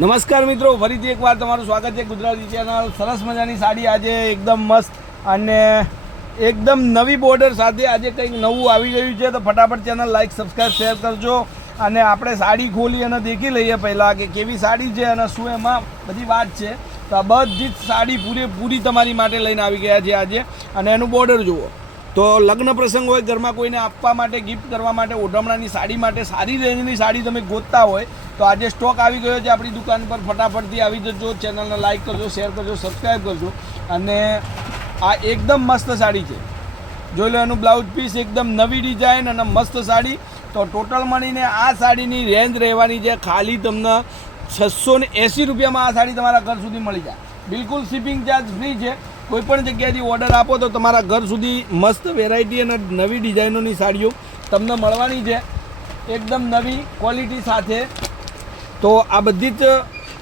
નમસ્કાર મિત્રો, ફરીથી એકવાર તમારું સ્વાગત છે ગુજરાતી ચેનલ. સરસ મજાની સાડી આજે એકદમ મસ્ત અને એકદમ નવી બોર્ડર સાથે આજે કંઈક નવું આવી ગયું છે. તો ફટાફટ ચેનલ લાઈક, સબસ્ક્રાઈબ, શેર કરજો. અને આપણે સાડી ખોલી અને દેખી લઈએ પહેલાં કે કેવી સાડી છે અને શું એમાં બધી વાત છે. તો આ બધી જ સાડી પૂરી તમારી માટે લઈને આવી ગયા છે આજે. અને એનું બોર્ડર જુઓ. તો લગ્ન પ્રસંગ હોય, ઘરમાં કોઈને આપવા માટે, ગિફ્ટ કરવા માટે, ઓઢમણાની સાડી માટે સારી રેન્જની સાડી તમે ગોતતા હોય તો આજે સ્ટોક આવી ગયો છે આપણી દુકાન પર. ફટાફટથી આવી જજો. ચેનલને લાઈક કરજો, શેર કરજો, સબસ્ક્રાઈબ કરજો. અને આ એકદમ મસ્ત સાડી છે. જોઈ લો એનું બ્લાઉઝ પીસ, એકદમ નવી ડિઝાઇન અને મસ્ત સાડી. તો ટોટલ મળીને આ સાડીની રેન્જ રહેવાની છે ખાલી તમને 680 રૂપિયામાં આ સાડી તમારા ઘર સુધી મળી જાય. બિલકુલ શિપિંગ ચાર્જ ફ્રી છે. કોઈપણ જગ્યાએથી ઓર્ડર આપો તો તમારા ઘર સુધી મસ્ત વેરાયટી અને નવી ડિઝાઇનોની સાડીઓ તમને મળવાની છે એકદમ નવી ક્વોલિટી સાથે. તો આ બધી જ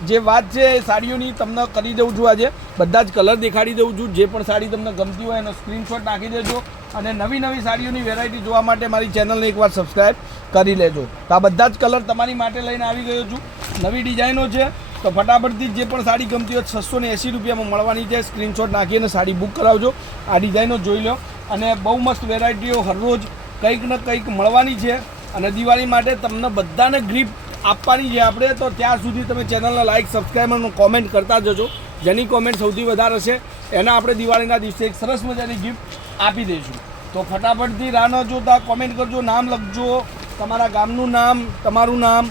જે વાત છે એ સાડીઓની તમને કરી દઉં છું. આજે બધા જ કલર દેખાડી દઉં છું. જે પણ સાડી તમને ગમતી હોય એનો સ્ક્રીનશોટ નાખી દેજો. અને નવી નવી સાડીઓની વેરાયટી જોવા માટે મારી ચેનલને એકવાર સબસ્ક્રાઈબ કરી લેજો. તો આ બધા જ કલર તમારી માટે લઈને આવી ગયો છું. નવી ડિઝાઇનો છે. તો ફટાફટથી જે પણ સાડી ગમતી હોય 680 રૂપિયામાં મળવાની છે. સ્ક્રીનશોટ નાખીને સાડી બુક કરાવજો. આ ડિઝાઇનો જોઈ લો. અને બહુ મસ્ત વેરાયટીઓ હરરોજ કંઈક ને કંઈક મળવાની છે. અને દિવાળી માટે તમને બધાને ગિફ્ટ આપવાની છે આપણે. તો ત્યાં સુધી તમે ચેનલને લાઈક, સબસ્ક્રાઈબ અને કોમેન્ટ કરતા જજો. જેની કોમેન્ટ સૌથી વધારે હશે એને આપણે દિવાળીના દિવસે એક સરસ મજાની ગિફ્ટ આપી દઈશું. તો ફટાફટથી રાહ ન જોતા કોમેન્ટ કરજો, નામ લખજો, તમારા ગામનું નામ, તમારું નામ.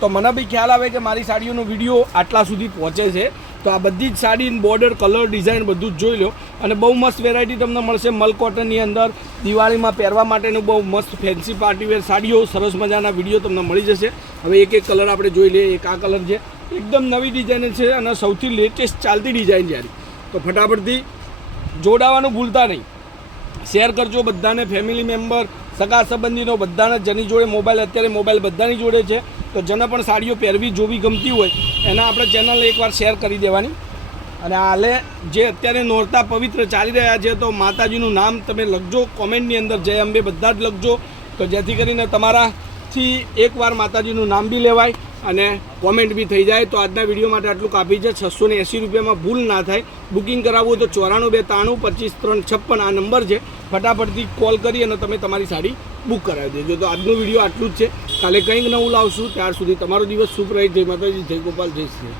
તો મને બી ખ્યાલ આવે કે મારી સાડીઓનો વિડીયો આટલા સુધી પહોંચે છે. તો આ બધી જ સાડી, બોર્ડર, કલર, ડિઝાઇન બધું જ જોઈ લો. અને બહુ મસ્ત વેરાયટી તમને મળશે મલ કોટનની અંદર. દિવાળીમાં પહેરવા માટેનું બહુ મસ્ત ફેન્સી પાર્ટીવેર સાડીઓ, સરસ મજાના વિડીયો તમને મળી જશે. હવે એક એક કલર આપણે જોઈ લઈએ. એક આ કલર છે, એકદમ નવી ડિઝાઇન છે અને સૌથી લેટેસ્ટ ચાલતી ડિઝાઇન છે. તો ફટાફટથી જોડાવાનું ભૂલતા નહીં. શેર કરજો બધાને, ફેમિલી મેમ્બર, સગા સંબંધીનો બધાને. જેની જોડે મોબાઈલ, અત્યારે મોબાઈલ બધાની જોડે છે. તો જેને પણ સાડીઓ પહેરવી જોવી ગમતી હોય એના આપણે ચેનલ એકવાર શેર કરી દેવાની. અને હાલે જે અત્યારે નોરતા પવિત્ર ચાલી રહ્યા છે તો માતાજીનું નામ તમે લખજો કોમેન્ટની અંદર, જય અંબે બધા જ લખજો. તો જેથી કરીને તમારાથી એકવાર માતાજીનું નામ બી લેવાય અને કોમેન્ટ બી થઈ જાય. તો આજના વિડીયો માટે આટલું કાફી છે. 680 રૂપિયામાં ભૂલ ના થાય. બુકિંગ કરાવવું તો 94 293 25 356 આ નંબર છે. ફટાફટથી કોલ કરી અને તમે તમારી સાડી બુક કરાવી દેજો. તો આજનો વિડીયો આટલું જ છે. કાલે કંઈક નવું લાવશું. ત્યાર સુધી તમારો દિવસ શુભ રહે. જય માતાજી, જય ગોપાલ, જય શ્રી.